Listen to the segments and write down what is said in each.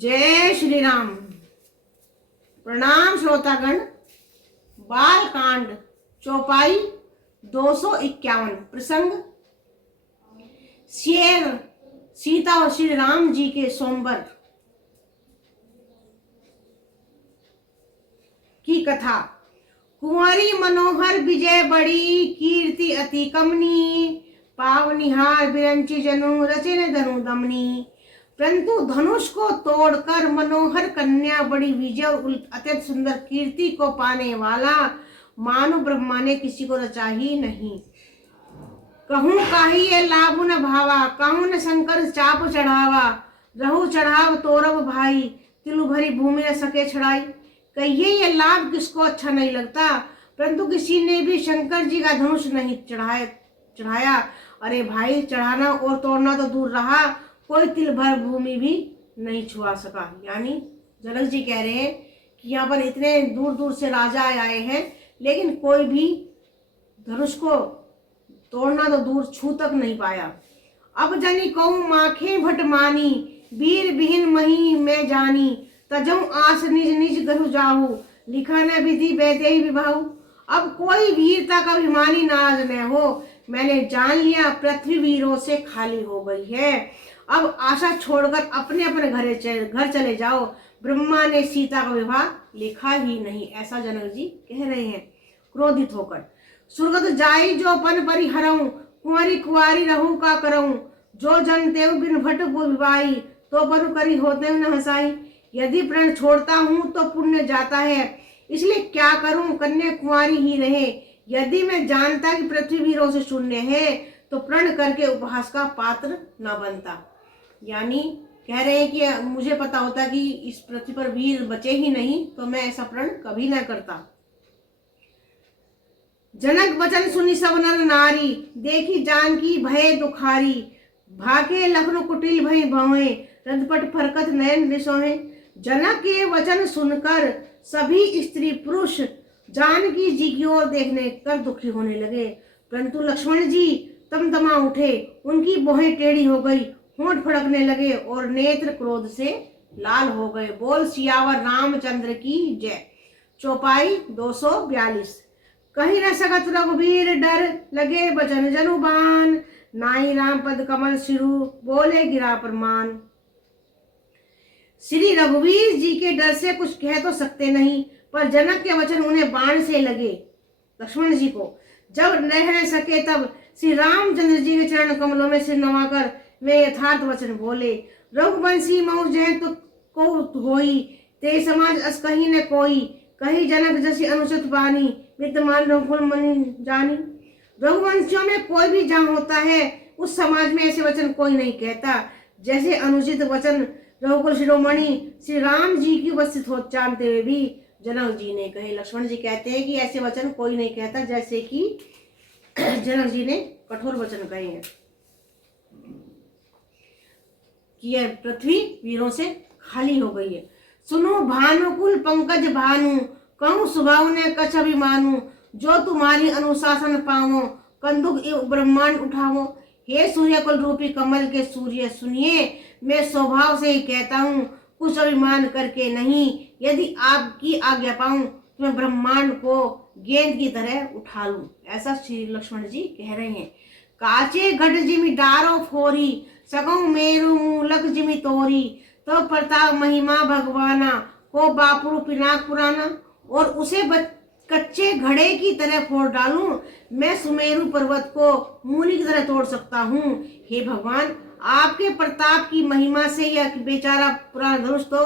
जय श्री राम। प्रणाम श्रोतागण। बाल कांड चौपाई 251 प्रसंग शेर सीता और श्री राम जी के स्वयंवर की कथा। कुंवरी मनोहर विजय बड़ी कीर्ति अति कमनी, पावनिहार बिरंची जनु रचिन धनु दमनी। परंतु धनुष को तोड़कर मनोहर कन्या बड़ी विजय और अत्यंत सुंदर कीर्ति को पाने वाला मानो ब्रह्मा ने किसी को रचा ही नहीं। कहूँ काही ये लाभ न भावा, कहूँ न शंकर चाप चढ़ावा। रहु चढ़ाव तोरब भाई, तिलु भरी भूमि न सके छड़ाई। कहिए ये लाभ किसको अच्छा नहीं लगता, परंतु किसी ने भी शंकर जी का धनुष नहीं चढ़ाया। अरे भाई, चढ़ाना और तोड़ना तो दूर रहा, कोई तिल भर भूमि भी नहीं छुआ सका। यानी जनक जी कह रहे हैं कि यहाँ पर इतने दूर दूर से राजा आए हैं, लेकिन कोई भी धनुष को तोड़ना तो दूर छू तक नहीं पाया। अब जनी कहूँ माखे भट मानी, वीर बिहीन मही मैं जानी। तजऊ आस निज निज गरु जाहू, लिखा न विधि वैदेही विभाऊ। अब कोई वीरता का अभिमानी नाराज न हो, मैंने जान लिया पृथ्वी वीरों से खाली हो गई है। अब आशा छोड़कर अपने अपने घर चले जाओ, ब्रह्मा ने सीता का विवाह लिखा ही नहीं। ऐसा जनक जी कह रहे हैं क्रोधित होकर। सुरगत जाई जो पन परिहरऊं, कुंवरी कुंवारी रहूं का करऊं। जो जन तेव बिन भट विवाई, तो पनु करी होते न हंसाई। यदि प्रण छोड़ता हूं तो पुण्य जाता है, इसलिए क्या करूं कन्या कुंवारी ही रहे। यदि मैं जानता कि पृथ्वी वीरों से शून्य है, तो प्रण करके उपहास का पात्र न बनता। यानी कह रहे हैं कि मुझे पता होता कि इस पृथ्वी पर वीर बचे ही नहीं, तो मैं ऐसा प्रण कभी न करता। जनक वचन सुनी सब नर नारी, देखी जानकी भय दुखारी। भागे लखनऊ कुटिल भई भवें, रदपट फरकत नयन रिसोहें। जनक के वचन सुनकर सभी स्त्री पुरुष जानकी जी की ओर देखने कर दुखी होने लगे। परंतु लक्ष्मण जी तमतमा उठे, उनकी भौहें टेढ़ी हो गई, होंठ फड़कने लगे और नेत्र क्रोध से लाल हो गए। बोल सियावर रामचंद्र की जय। चौपाई 242। कहीं न सकत रघुवीर डर, लगे बचन जनुबान। नाई राम पद कमल सिरु, बोले गिरा प्रमाण। श्री रघुवीर जी के डर से कुछ कह तो सकते नहीं, पर जनक के वचन उन्हें बाण से लगे। लक्ष्मण जी को जब रह न सके, तब श्री रामचंद्र जी के चरण कमलों में सिर नवाकर वे यथार्थ वचन बोले। रघुवंशी मऊ जय तो को होई, ते समाज अस कहीं न कोई। कही जनक जैसी अनुचित बानी, विद्यमान रघुकुल मनि जानी। रघुवंशियों में कोई भी जहाँ होता है, उस समाज में ऐसे वचन कोई नहीं कहता जैसे अनुचित वचन रघुकुल शिरोमणि श्री राम जी की उपस्थित हो जानते हुए भी जनक जी ने कहे। लक्ष्मण जी कहते हैं कि ऐसे वचन कोई नहीं कहता जैसे कि जनक जी ने कठोर वचन कहे हैं कि यह पृथ्वी वीरों से खाली हो गई है। सुनो भानुकुल पंकज भानु, कहूँ स्वभाव ने कछ अभिमानु। जो तुम्हारी अनुशासन पावो, कंदुक ब्रह्मांड उठावो। हे सूर्यकुल रूपी कमल के सूर्य सुनिए, मैं स्वभाव से ही कहता हूँ, कुछ अभिमान करके नहीं। यदि आपकी आज्ञा पाऊं तो मैं ब्रह्मांड को गेंद की तरह उठा लूं। ऐसा श्री लक्ष्मण जी कह रहे हैं। काचे घट जिमी डारो फोरी, सकऊं मेरु मूलक जिमी तोरी। तो प्रताप महिमा भगवाना, को बापुरु पिनाक पुराना। और उसे कच्चे घड़े की तरह फोड़ डालूं, मैं सुमेरु पर्वत को मूली की तरह तोड़ सकता हूँ। हे भगवान, आपके प्रताप की महिमा से यह बेचारा पुराना धनुष तो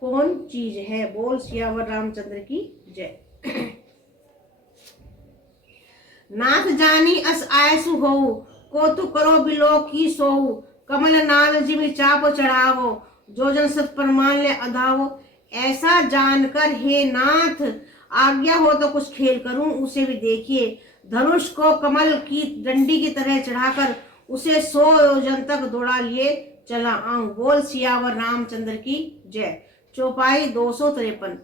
कौन चीज है। बोल सियावर रामचंद्र की जय। नाथ जानी अस आयसु हो, को तु करो बिलो की सोऊ। कमल नाद जिमि चाप चढ़ावो, जो जन सत प्रमाण ले अधावो। ऐसा जानकर हे नाथ, आज्ञा हो तो कुछ खेल करूं, उसे भी देखिए। धनुष को कमल की डंडी की तरह चढ़ाकर उसे 100 योजन तक दौड़ा लिए चला आऊं। बोल सियावर रामचंद्र की जय। चौपाई 253।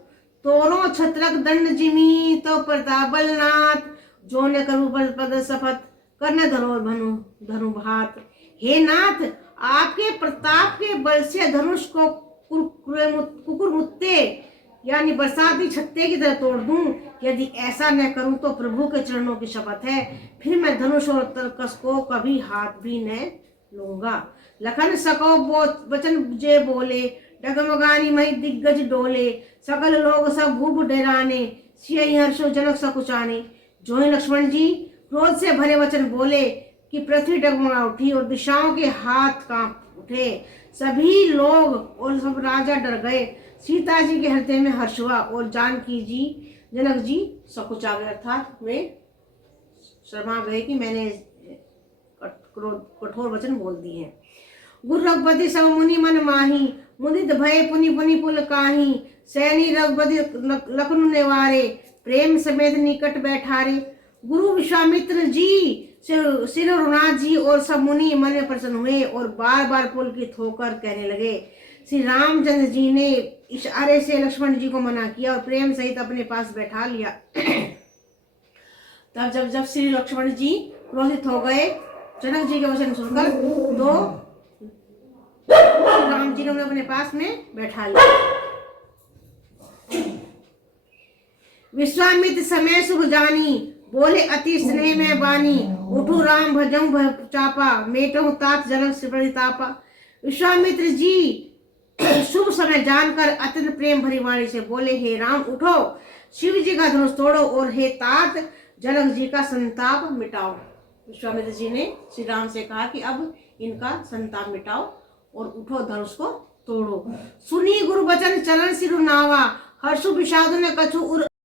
तोरो छत्रक दंड जिमी, तो प्रताप बलनाथ। जो न करू पद शपथ, करने धरो धनु भात। हे नाथ, आपके प्रताप के बल से धनुष को कुकुर मुत्ते यानी बरसाती छत्ते की तरह तोड़ दूं। यदि ऐसा न करूं तो प्रभु के चरणों की शपथ है, फिर मैं धनुष और तरकस को कभी हाथ भी न लूंगा। लखन सको वचन जे बोले, डगमगानी मई दिग्गज डोले। सकल लोग सब भूप डराने, सियहि हर्षो जनक सकुचाने। जो ही लक्ष्मण जी क्रोध से भरे वचन बोले कि पृथ्वी डगमगा उठी और दिशाओं के हाथ कांप उठे। सभी लोग और सब राजा डर गए। सीता जी के हृदय में हर्ष हुआ और जानकी जी जनक जी सकुचा गए, अर्थात वे शर्मा गए कि मैंने कठोर वचन बोल दिए हैं। गुरु रघुपति सब मुनि मन माही, मुदित भय पुनि पुनि पुल काही। सैनी रघुपति लखनु निवारे, प्रेम समेत निकट बैठारे। गुरु विश्वामित्र जी सिर रघुनाथ जी और सब मुनि मन में प्रसन्न हुए और बार बार पुलकित होकर कहने लगे। श्री रामचंद्र जी ने इशारे से लक्ष्मण जी को मना किया और प्रेम सहित अपने पास बैठा लिया। तब जब श्री लक्ष्मण जी क्रोधित हो गए जनक जी के वचन सुनकर, तो राम जी ने उन्हें अपने पास में बैठा लिया। विश्वामित्र समय शुभ जानी, बोले अति स्नेह में बानी। उठू राम भजऊ चापा, मेटहु तात जनक से परितापा। विश्वामित्र जी शुभ समय जानकर अत्यंत प्रेम भरी वाणी से बोले, हे राम उठो, शिव जी का धनुष तोड़ो और हे तात जनक जी का संताप मिटाओ। विश्वामित्र जी ने श्री राम से कहा कि अब इनका संताप मिटाओ और उठो, धनुष को तोड़ो। सुनी गुरु वचन चलन सिरु नावा, हर्षु विषादु न कछु उर